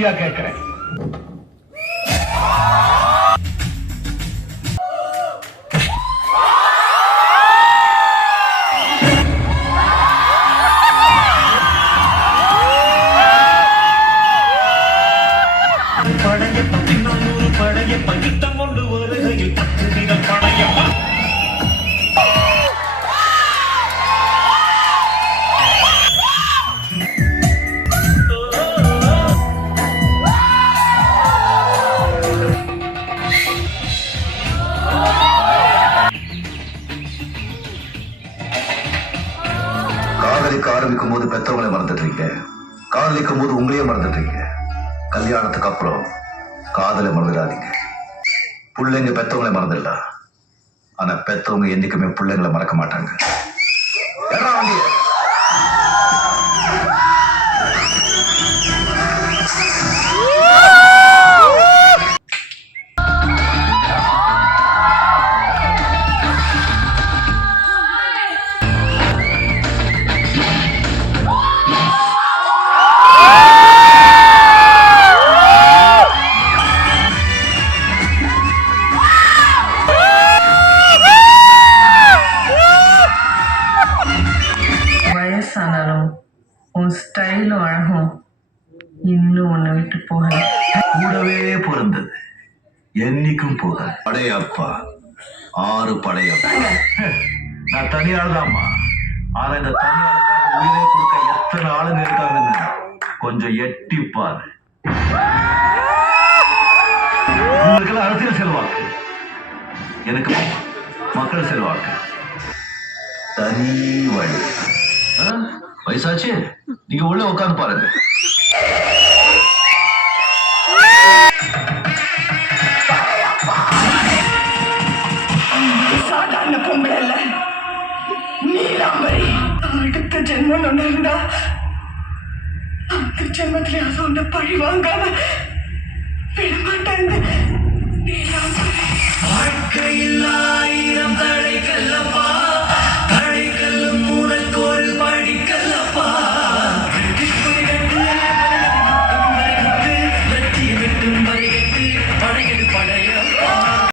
மனசாட்சியா கேட்கிறேன். காதலிக்க ஆரம்பிக்கும் போது பெற்றவங்களை மறந்துட்டீங்க, காதலிக்கும் போது உங்களையே மறந்துட்டீங்க. கல்யாணத்துக்கு அப்புறம் காதலை மறந்துடாதீங்க. பிள்ளைங்க பெற்றவங்களை மறந்துடலாம், ஆனா பெற்றவங்க என்னைக்குமே பிள்ளைங்களை மறக்க மாட்டாங்க. வயசானாலும் உன் ஸ்டைலும் அழகும் இன்னும் ஒன்று விட்டு போகல. கூடவே பிறந்தது என்னைக்கும் போக. படையப்பா 6 படையப்பா. நான் தனியாள்தாம்மா, ஆனா இந்த தனியாளுக்காக உயிரை கொடுக்க எத்தனை ஆளுங்க இருக்காங்கன்னு கொஞ்சம் எட்டிப்பாரு. உங்களுக்கெல்லாம் அரசியல் செல்வாக்கு, எனக்கு மக்கள் செல்வாக்கு. தனி வழி. வயசாச்சு, நீங்க உள்ள உட்காந்து பாருங்க. சாதாரண பொம்பளை இல்ல, நீலாம்பரி. அடுத்த ஜென்மம் ஒண்ணு இருந்தா அந்த ஜென்மத்திலே அது ஒண்ணு பழி வாங்காம விடமாட்டேன். நீலாம்பரி வாழ்க்கையில் 1000 தடைக்கெல்லாம்